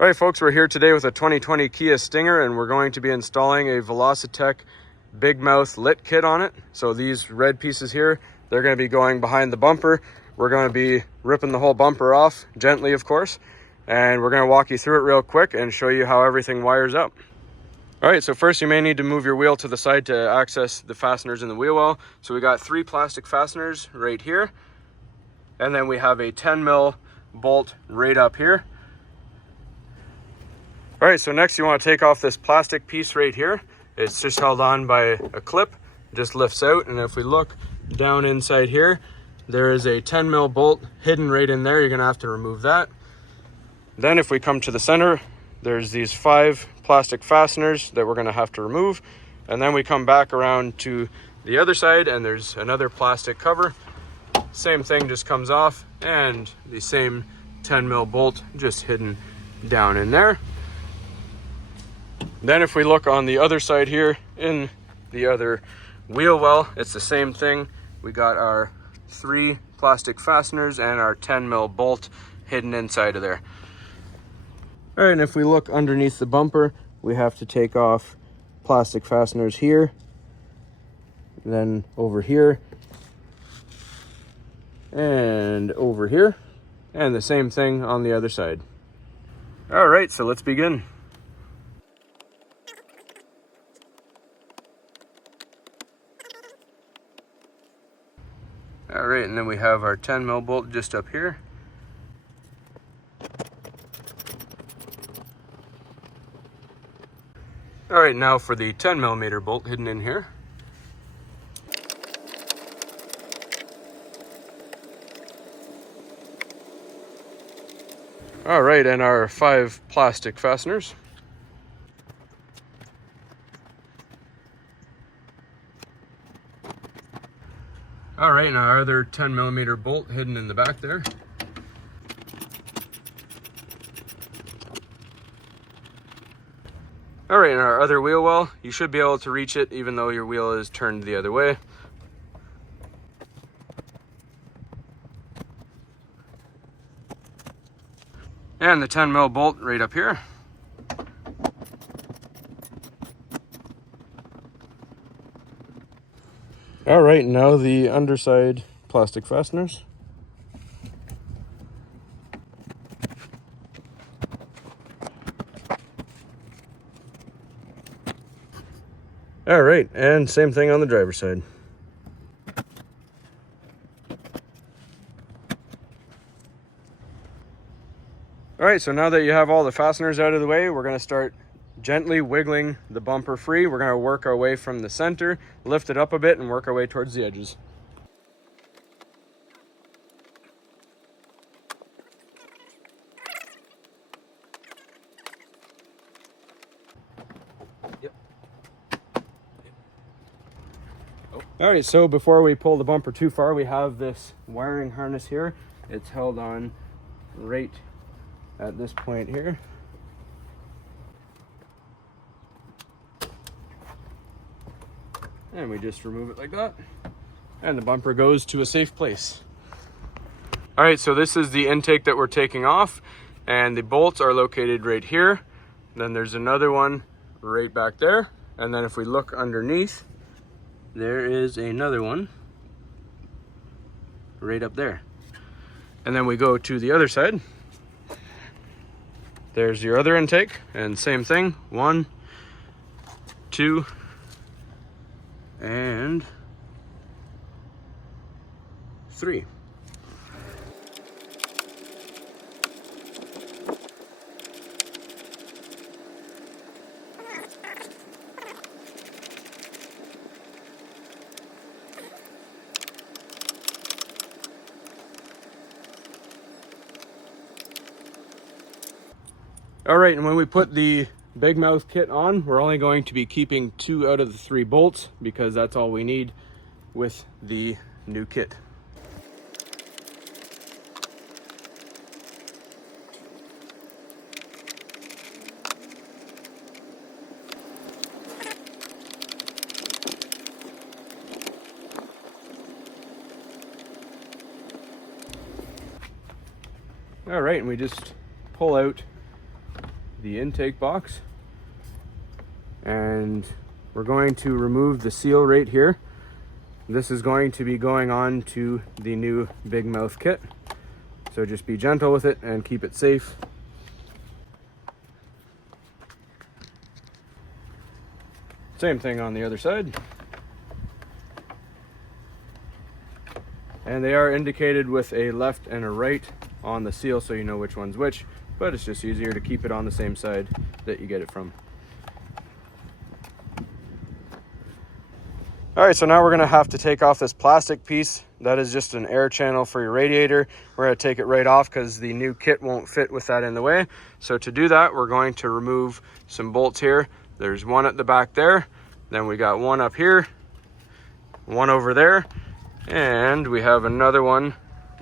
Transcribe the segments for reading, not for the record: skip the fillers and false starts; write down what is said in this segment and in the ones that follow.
All right, folks, we're here today with a 2020 Kia Stinger, and we're going to be installing a Velosatec big mouth lit kit on it. So these red pieces here, they're going to be going behind the bumper. We're going to be ripping the whole bumper off, gently of course, and we're going to walk you through it real quick and show you how everything wires up. All right, so first you may need to move your wheel to the side to access the fasteners in the wheel well. So we got 3 plastic fasteners right here, and then we have a 10mm bolt right up here. All right, so next you want to take off this plastic piece right here. It's just held on by a clip, just lifts out, and if we look down inside here, there is a 10mm bolt hidden right in there. You're gonna have to remove that. Then if we come to the center, there's these 5 plastic fasteners that we're gonna have to remove. And then we come back around to the other side and there's another plastic cover. Same thing just comes off, and the same 10mm bolt just hidden down in there. Then if we look on the other side here in the other wheel well, it's the same thing. We got our 3 plastic fasteners and our 10mm bolt hidden inside of there. All right, and if we look underneath the bumper, we have to take off plastic fasteners here, then over here, and over here, and the same thing on the other side. All right, so let's begin. All right, and then we have our 10mm bolt just up here. All right, now for the 10mm bolt hidden in here. All right, and our 5 plastic fasteners. All right, and our other 10mm bolt hidden in the back there. All right, and our other wheel well, you should be able to reach it even though your wheel is turned the other way. And the 10mm bolt right up here. All right, now the underside plastic fasteners. All right, and same thing on the driver's side. All right, so now that you have all the fasteners out of the way, we're gonna start gently wiggling the bumper free. We're gonna work our way from the center, lift it up a bit, and work our way towards the edges. All right, so before we pull the bumper too far, we have this wiring harness here. It's held on right at this point here. And we just remove it like that. And the bumper goes to a safe place. All right, so this is the intake that we're taking off, and the bolts are located right here. Then there's another one right back there. And then if we look underneath, there is another one right up there. And then we go to the other side. There's your other intake, and same thing, 1, 2, and 3. All right, and when we put the big mouth kit on, we're only going to be keeping 2 out of the 3 bolts because that's all we need with the new kit. All right, and we just pull out the intake box, and we're going to remove the seal right here. This is going to be going on to the new big mouth kit, so just be gentle with it and keep it safe. Same thing on the other side. And they are indicated with a left and a right on the seal, so you know which one's which, but it's just easier to keep it on the same side that you get it from. All right, so now we're gonna have to take off this plastic piece. That is just an air channel for your radiator. We're gonna take it right off because the new kit won't fit with that in the way. So to do that, we're going to remove some bolts here. There's one at the back there, then we got one up here, one over there, and we have another one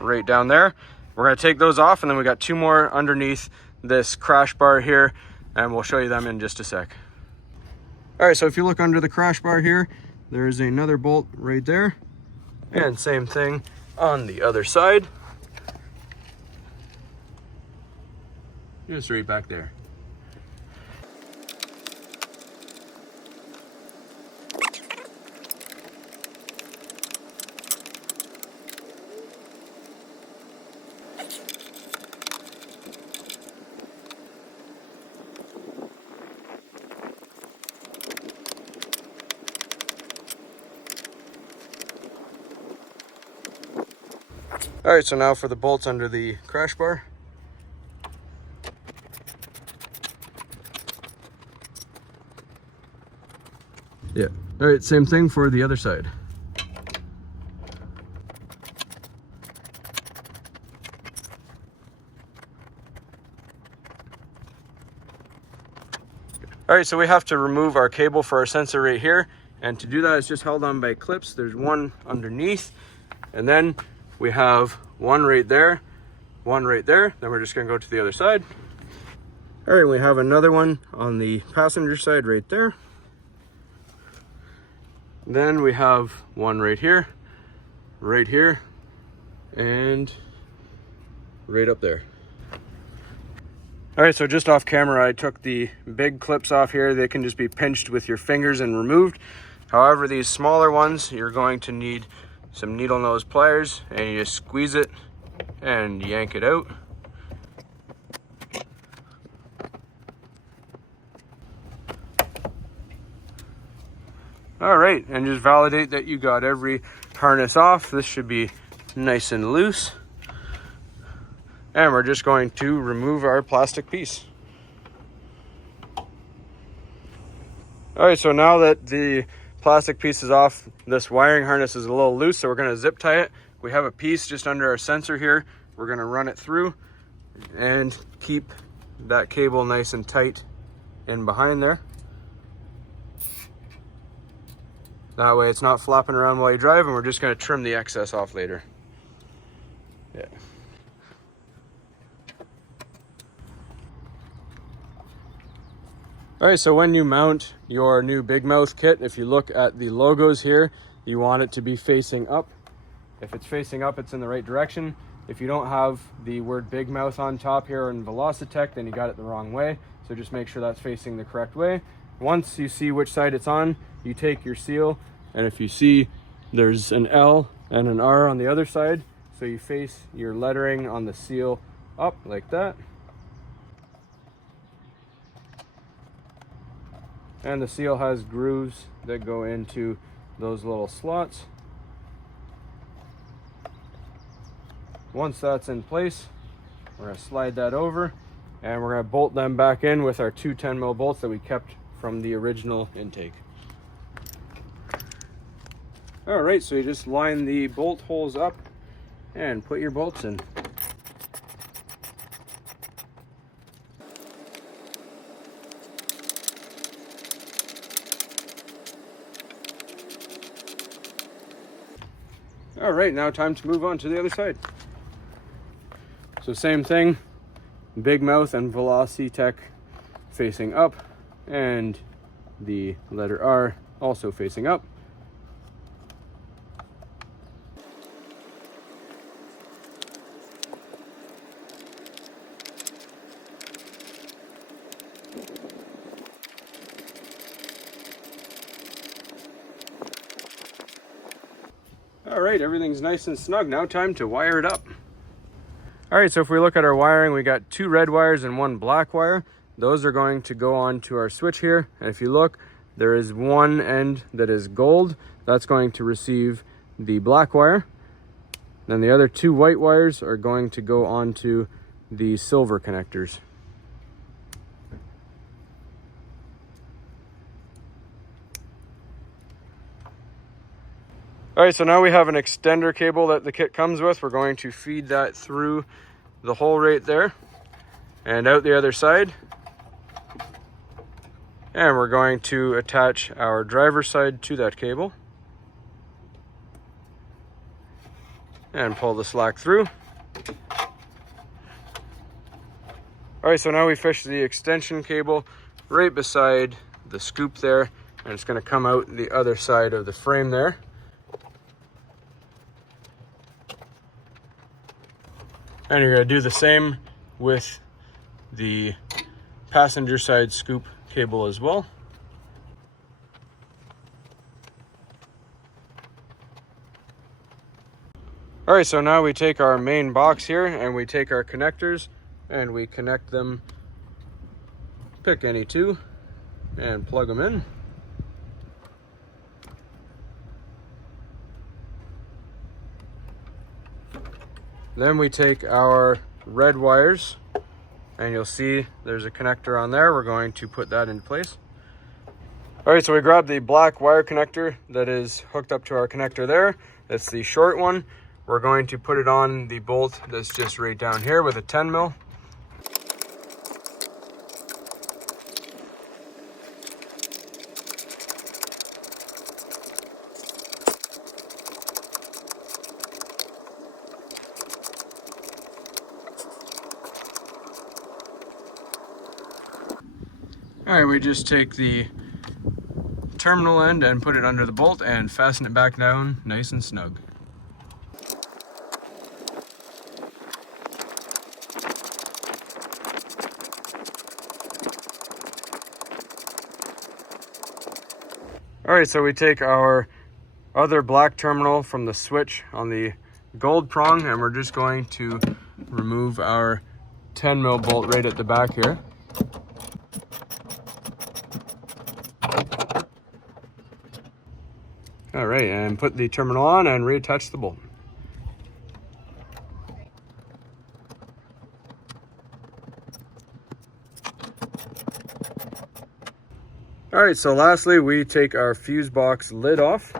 right down there. We're gonna take those off, and then we got two more underneath this crash bar here, and we'll show you them in just a sec. All right, so if you look under the crash bar here, there's another bolt right there, and same thing on the other side. Just right back there. All right, so now for the bolts under the crash bar. Yeah. All right, same thing for the other side. All right, so we have to remove our cable for our sensor right here. And to do that, it's just held on by clips. There's one underneath, and then we have one right there, one right there. Then we're just gonna go to the other side. All right, we have another one on the passenger side right there. Then we have one right here, and right up there. All right, so just off camera, I took the big clips off here. They can just be pinched with your fingers and removed. However, these smaller ones, you're going to need some needle nose pliers, and you just squeeze it and yank it out. All right, and just validate that you got every harness off. This should be nice and loose. And we're just going to remove our plastic piece. All right, so now that the plastic piece is off, this wiring harness is a little loose, so we're gonna zip tie it. We have a piece just under our sensor here. We're gonna run it through and keep that cable nice and tight in behind there. That way it's not flopping around while you drive, and we're just gonna trim the excess off later. Yeah. All right, so when you mount your new big mouth kit, if you look at the logos here, you want it to be facing up. If it's facing up, it's in the right direction. If you don't have the word big mouth on top here in Velosatec, then you got it the wrong way. So just make sure that's facing the correct way. Once you see which side it's on, you take your seal, and if you see there's an L and an R on the other side, so you face your lettering on the seal up like that. And the seal has grooves that go into those little slots. Once that's in place, we're gonna slide that over, and we're gonna bolt them back in with our two 10mm bolts that we kept from the original intake. All right, so you just line the bolt holes up and put your bolts in. All right, now time to move on to the other side. So same thing, big mouth and Velosatec facing up, and the letter R also facing up. All right, everything's nice and snug. Now time to wire it up. All right, so if we look at our wiring, we got 2 red wires and 1 black wire. Those are going to go on to our switch here. And if you look, there is one end that is gold. That's going to receive the black wire. Then the other 2 white wires are going to go onto the silver connectors. All right, so now we have an extender cable that the kit comes with. We're going to feed that through the hole right there and out the other side. And we're going to attach our driver's side to that cable and pull the slack through. All right, so now we fish the extension cable right beside the scoop there, and it's going to come out the other side of the frame there. And you're going to do the same with the passenger side scoop cable as well. All right, so now we take our main box here and we take our connectors and we connect them, pick any 2 and plug them in. Then we take our red wires and you'll see there's a connector on there. We're going to put that in place. All right, so we grab the black wire connector that is hooked up to our connector there. That's the short one. We're going to put it on the bolt that's just right down here with a 10 mil. All right, we just take the terminal end and put it under the bolt and fasten it back down nice and snug. All right, so we take our other black terminal from the switch on the gold prong and we're just going to remove our 10 mil bolt right at the back here. All right, and put the terminal on and reattach the bolt. All right, so lastly, we take our fuse box lid off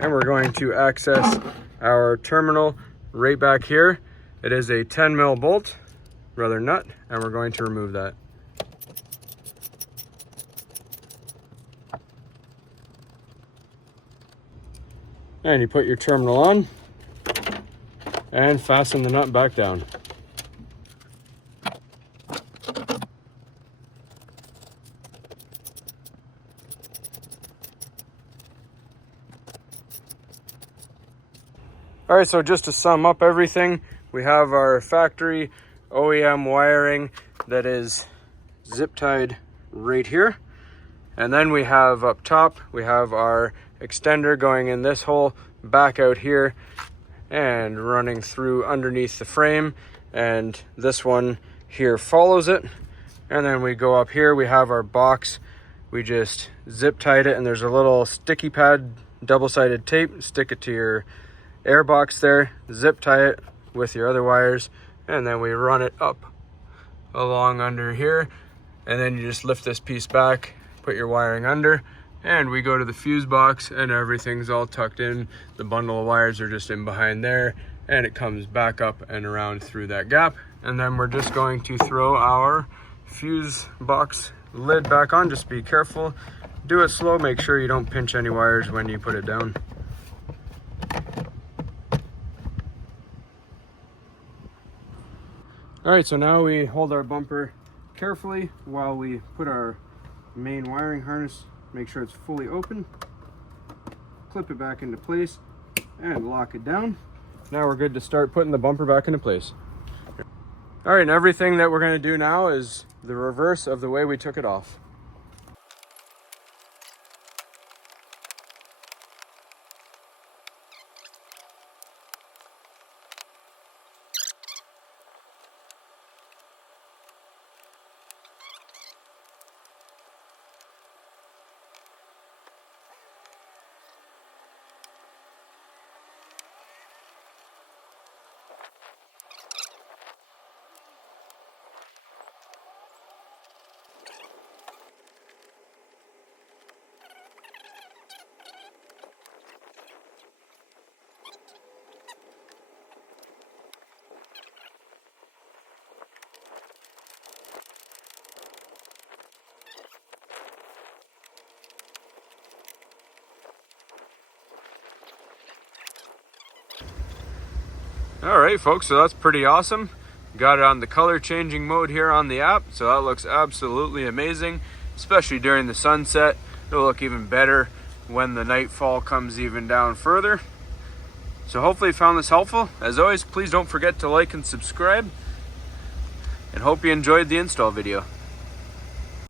and we're going to access our terminal right back here. It is a 10 mil bolt, rather nut, and we're going to remove that. And you put your terminal on and fasten the nut back down. All right, so just to sum up everything, we have our factory OEM wiring that is zip tied right here. And then we have up top, we have our extender going in this hole, back out here, and running through underneath the frame. And this one here follows it. And then we go up here, we have our box. We just zip tied it, and there's a little sticky pad, double-sided tape. Stick it to your air box there, zip tie it with your other wires, and then we run it up along under here. And then you just lift this piece back, put your wiring under, and we go to the fuse box and everything's all tucked in. The bundle of wires are just in behind there, and it comes back up and around through that gap. And then we're just going to throw our fuse box lid back on. Just be careful, do it slow, make sure you don't pinch any wires when you put it down. All right, so now we hold our bumper carefully while we put our main wiring harness, make sure it's fully open, clip it back into place and lock it down. Now we're good to start putting the bumper back into place. All right, and everything that we're going to do now is the reverse of the way we took it off. All right, folks, so that's pretty awesome. Got it on the color changing mode here on the app, so that looks absolutely amazing, especially during the sunset. It'll look even better when the nightfall comes even down further. So hopefully you found this helpful. As always, please don't forget to like and subscribe, and hope you enjoyed the install video.